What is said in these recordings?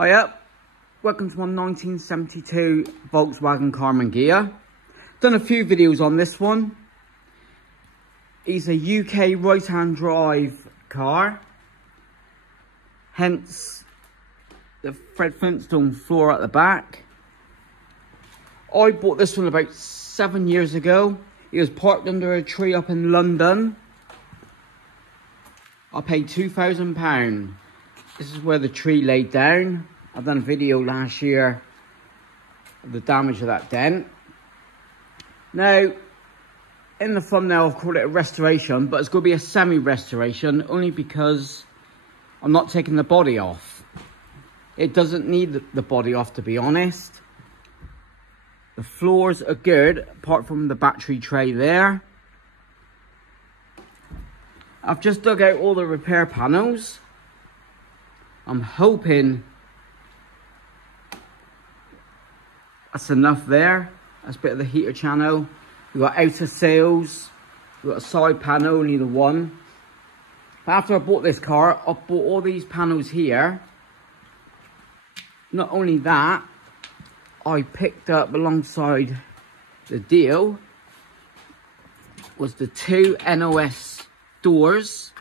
Hiya, welcome to my 1972 Volkswagen Karmann Ghia. Done a few videos on this one. It's a UK right-hand drive car, hence the Fred Flintstone floor at the back. I bought this one about 7 years ago. It was parked under a tree up in London. I paid £2,000. This is where the tree laid down. I've done a video last year of the damage of that dent. Now, in the thumbnail I've called it a restoration, but it's going to be a semi-restoration only because I'm not taking the body off. It doesn't need the body off, to be honest. The floors are good, apart from the battery tray there. I've just dug out all the repair panels. I'm hoping that's enough there. That's a bit of the heater channel. We've got outer sails. We've got a side panel, only the one. But after I bought this car, I bought all these panels here. Not only that, I picked up alongside the deal was the two NOS doors.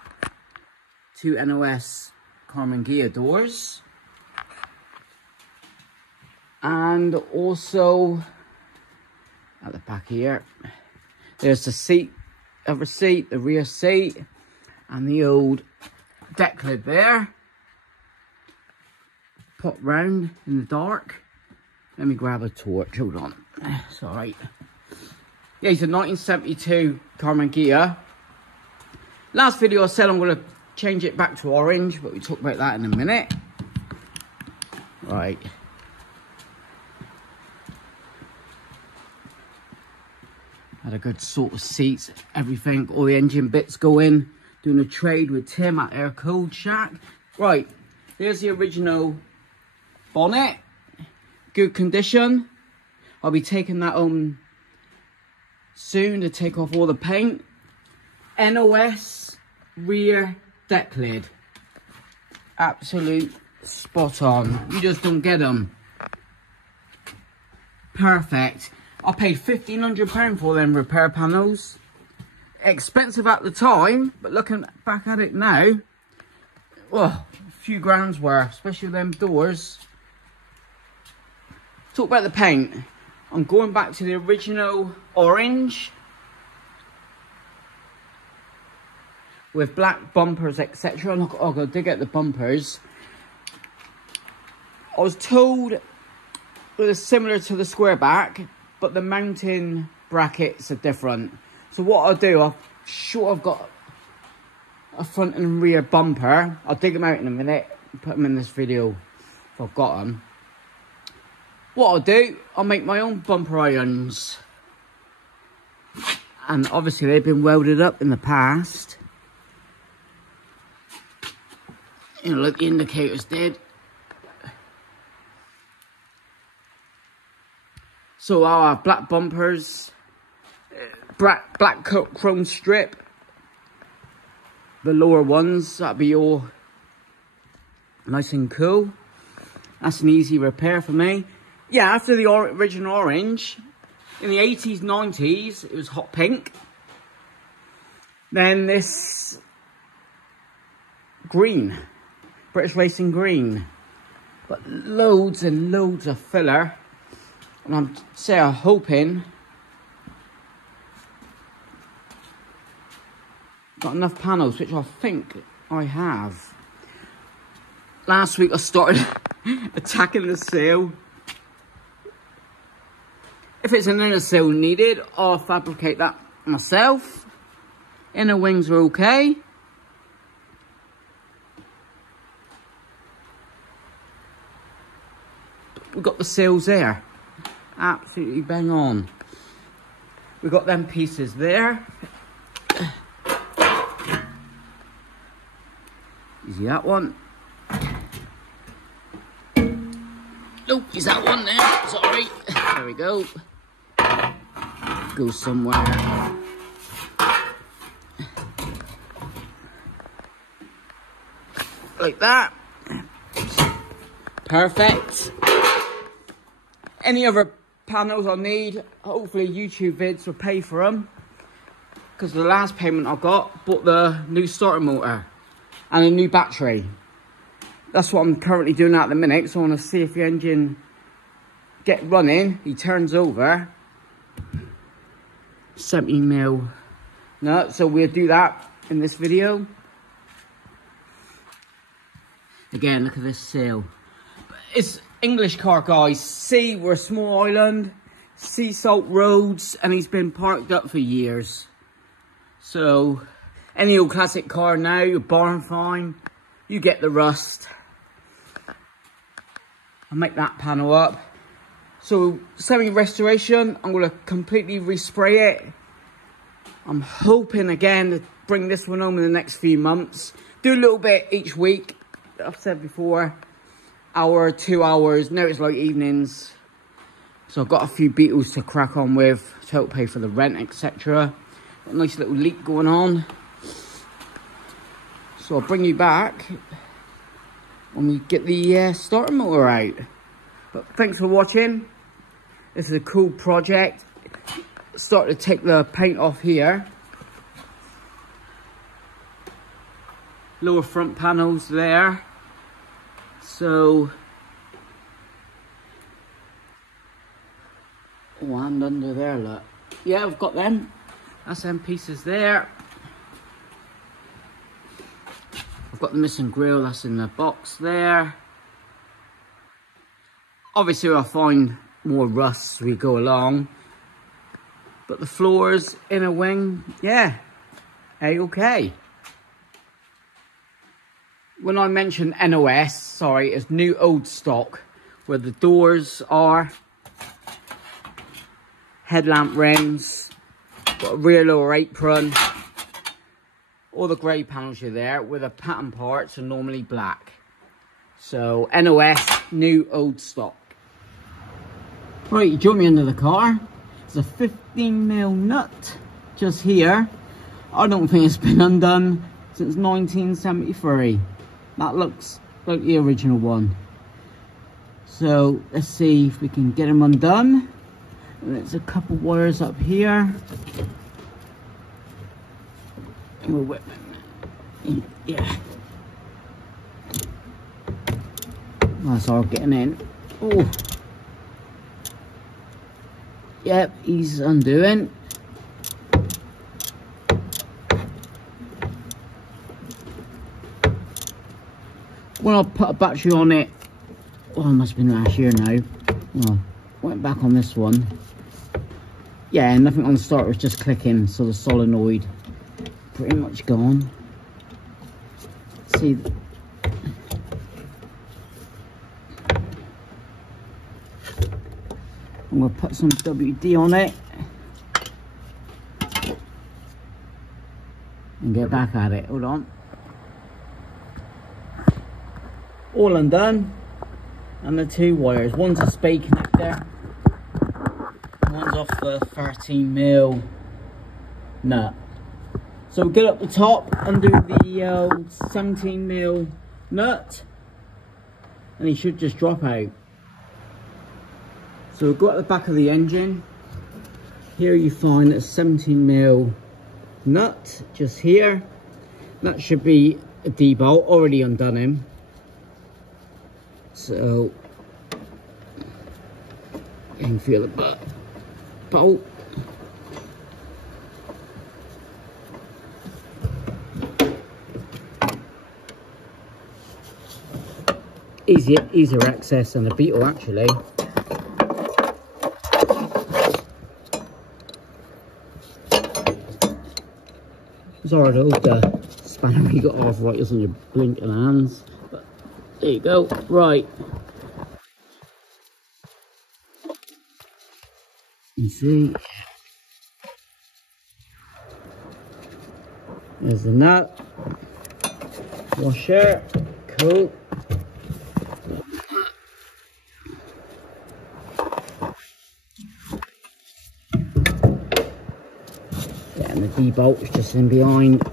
Two NOS Karmann Ghia doors. And also at the back here, there's the seat, other seat, the rear seat, and the old deck lid there. Pop round in the dark. Let me grab a torch, hold on. It's alright. Yeah, it's a 1972 Karmann Ghia. Last video I said I'm going to change it back to orange, but we'll talk about that in a minute. Right. Had a good sort of seats, everything, all the engine bits go in. Doing a trade with Tim at Air Cold Shack. Right, there's the original bonnet. Good condition. I'll be taking that home soon to take off all the paint. NOS rear deck lid. Absolute spot on. You just don't get them. Perfect. I paid £1,500 for them repair panels. Expensive at the time, but looking back at it now, well, a few grand's worth, especially them doors. Talk about the paint. I'm going back to the original orange with black bumpers, etc. I'm going to dig out the bumpers. I was told it was similar to the square back, but the mounting brackets are different. So what I'll do, I've got a front and rear bumper. I'll dig them out in a minute and put them in this video if I've got them. What I'll do, I'll make my own bumper irons. And obviously they've been welded up in the past. You know, like the indicators did. So I'll have black bumpers, black chrome strip. The lower ones, that'll be all nice and cool. That's an easy repair for me. Yeah, after the original orange, in the 80s, 90s, it was hot pink. Then this green, British Racing green. But loads and loads of filler. And I'm hoping got enough panels, which I think I have. Last week I started attacking the sail. If it's an inner sail needed, I'll fabricate that myself. Inner wings are okay. We've got the sails there. Absolutely bang on. We've got them pieces there. Easy that one. Nope, is that one there? Sorry. There we go. Go somewhere. Like that. Perfect. Any other panels I need, hopefully YouTube vids will pay for them. Because the last payment I got, bought the new starter motor and a new battery. That's what I'm currently doing at the minute. So I want to see if the engine get running. He turns over. 70mm nut. So we'll do that in this video. Again, look at this sail. It's English car, guys. See, we're a small island. Sea salt roads, and he's been parked up for years. So, any old classic car now, you're barn fine, you get the rust. I'll make that panel up. So, semi-restoration, I'm going to completely respray it. I'm hoping, again, to bring this one home in the next few months. Do a little bit each week. I've said before, hour, 2 hours, now it's like evenings. So I've got a few beetles to crack on with to help pay for the rent, etc. Got a nice little leak going on. So I'll bring you back when we get the starter motor out. But thanks for watching. This is a cool project. Start to take the paint off here. Lower front panels there. So, oh, and under there, look. Yeah, I've got them. That's them pieces there. I've got the missing grill, that's in the box there. Obviously, I'll find more rust as we go along. But the floors, inner wing, yeah, A-okay. When I mentioned NOS, sorry, it's new old stock, where the doors are, headlamp rims, got a rear lower apron, all the grey panels are there, with the pattern parts are normally black. So NOS, new old stock. Right, you join me under the car. It's a 15mm nut, just here. I don't think it's been undone since 1973. That looks like the original one. So let's see if we can get them undone. And there's a couple wires up here. And we'll whip them. Yeah. That's all getting in. Oh. Yep, he's undoing. When I put a battery on it, oh, it must have been last year now. Well, went back on this one. Yeah, nothing on the starter was just clicking, so the solenoid pretty much gone. See, I'm gonna put some WD on it and get back at it. Hold on. All undone, and the two wires. One's a spade connector, one's off the 13mm nut. So we'll get up the top, undo the 17mm nut, and he should just drop out. So we'll go at the back of the engine. Here you find a 17mm nut, just here. That should be a D-bolt, already undone him. So you can feel the bolt. Easier access than the Beetle actually. Sorry to hold the spanner you got arthritis on your blinking hands. But there you go. Right. You see. There's the nut. Washer. Cool. Yeah, and the D-bolt is just in behind.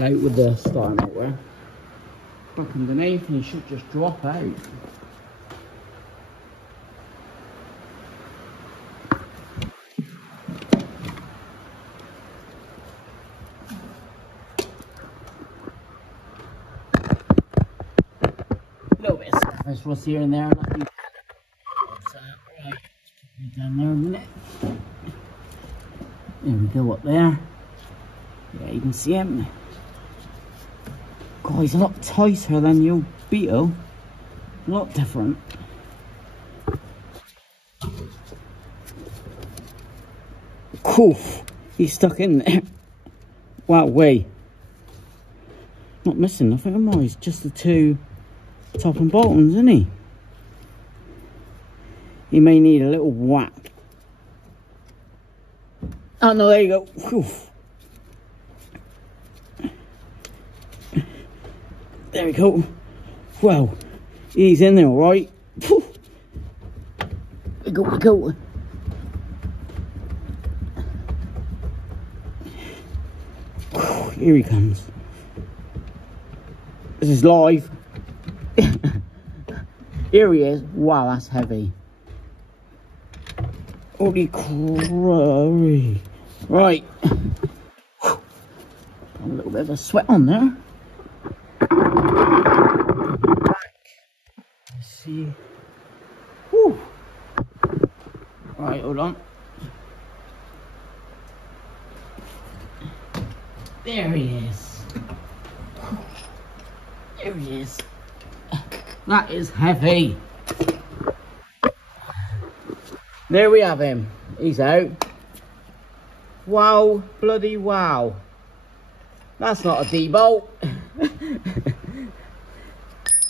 Out with the starter motor. Look underneath and you should just drop out. A little bit of surface rust here and there. Nothing. Right, let's put it down there a minute. There we go, up there. Yeah, you can see him. God, he's a lot tighter than the old Beetle. A lot different. Cool. He's stuck in there. Wow, way. Not missing nothing, am I? It's just the two top and bottoms, isn't he? He may need a little whack. Oh no, there you go. Whew. There we go. Well, he's in there, all right. We go. Here he comes. This is live. Here he is. Wow, that's heavy. Holy crap. Right. A little bit of a sweat on there. Let's see. Whew. Right, hold on. There he is. There he is. That is heavy. There we have him. He's out. Wow, bloody wow. That's not a D-bolt.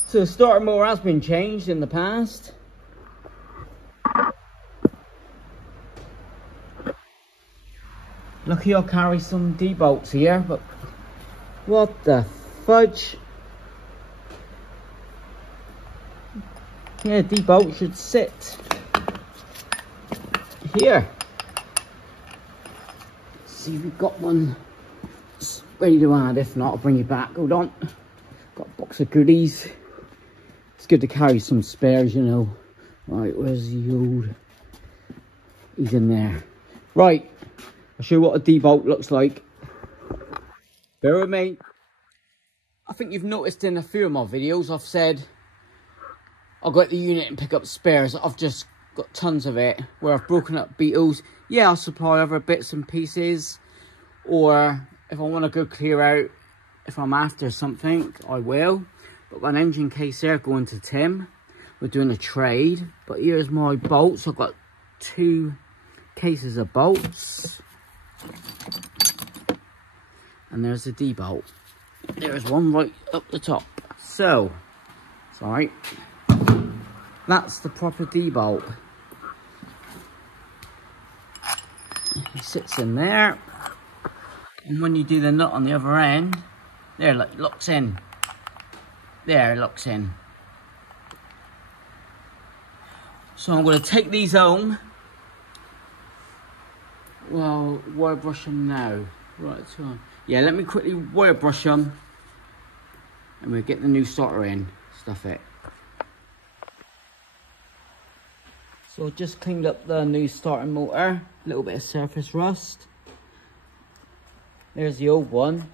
So the starter motor has been changed in the past. Lucky I'll carry some D-bolts here, but what the fudge? Yeah, D-bolt should sit here. Let's see if we've got one ready to add. If not, I'll bring you back. Hold on. Got a box of goodies. It's good to carry some spares, you know. Right, where's the old? He's in there. Right, I'll show you what a D-bolt looks like. Bear with me. I think you've noticed in a few of my videos I've said I'll go at the unit and pick up spares. I've just got tons of it where I've broken up Beetles. Yeah, I'll supply other bits and pieces, or if I want to go clear out, if I'm after something, I will. But got an engine case there going to Tim. We're doing a trade. But here's my bolts. I've got 2 cases of bolts. And there's the D-bolt. There's one right up the top. So, sorry. That's the proper D-bolt. He sits in there. And when you do the nut on the other end, there, look, locks in. There, it locks in. So I'm going to take these home. Well, wire brush them now. Right, so yeah, let me quickly wire brush them. And we'll get the new starter in. Stuff it. So just cleaned up the new starter motor. A little bit of surface rust. There's the old one.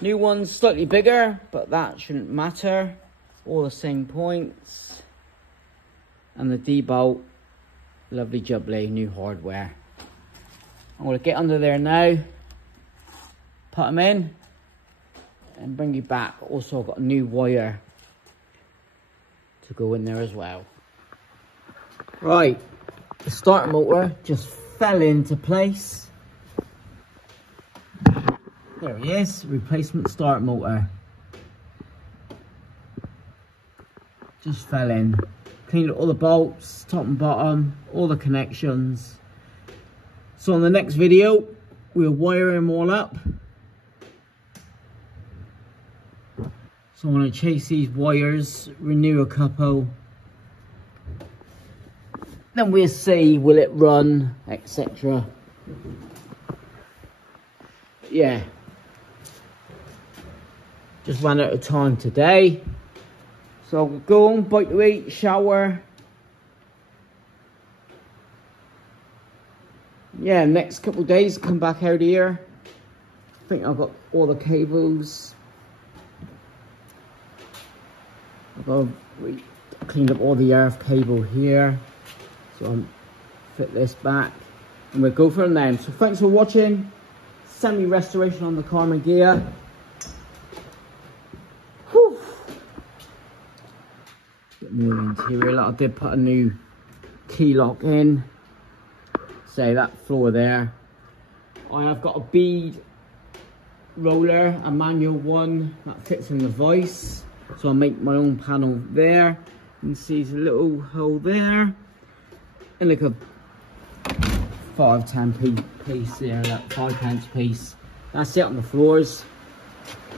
New one's slightly bigger, but that shouldn't matter. All the same points. And the D-bolt, lovely jubbly, new hardware. I'm going to get under there now, put them in, and bring you back. Also, I've got a new wire to go in there as well. Right, the starter motor just fell into place. There he is, replacement starter motor. Just fell in. Cleaned up all the bolts, top and bottom, all the connections. So in the next video, we'll wire them all up. So I'm going to chase these wires, renew a couple. Then we'll see, will it run, etc. Yeah. Just ran out of time today. So I'll go home, bite to eat, shower. Yeah, next couple of days, come back out here. I think I've got all the cables. I've got cleaned up all the earth cable here. So I'll fit this back. And we'll go from there. So thanks for watching. Semi-restoration on the Karmann Ghia. Whew. New interior. I did put a new key lock in. Say that floor there. I have got a bead roller, a manual one that fits in the vise. So I'll make my own panel there. You can see there's a little hole there. And like a 5-10p piece there, that 5-pence piece. That's it on the floors.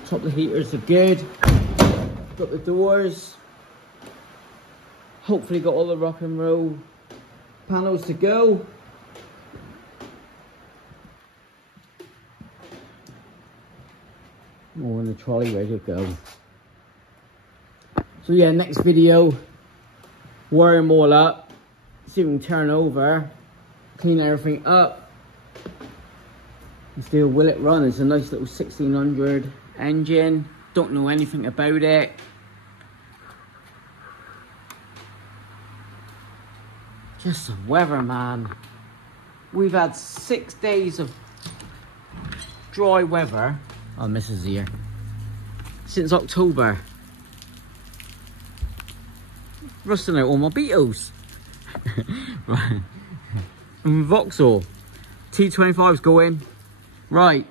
Top of the heaters are good. Got the doors. Hopefully got all the rock and roll panels to go. More in the trolley ready to go. So yeah, next video, wire them all up, see if we can turn over, clean everything up, and still will it run. It's a nice little 1600 engine, don't know anything about it. Just some weather, man. We've had 6 days of dry weather. Oh, Mrs. here. Since October. Rusting out all my Beatles. Right. And Vauxhall. T25's going. Right.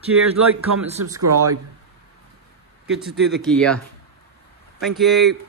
Cheers, like, comment, subscribe. Good to do the Ghia. Thank you.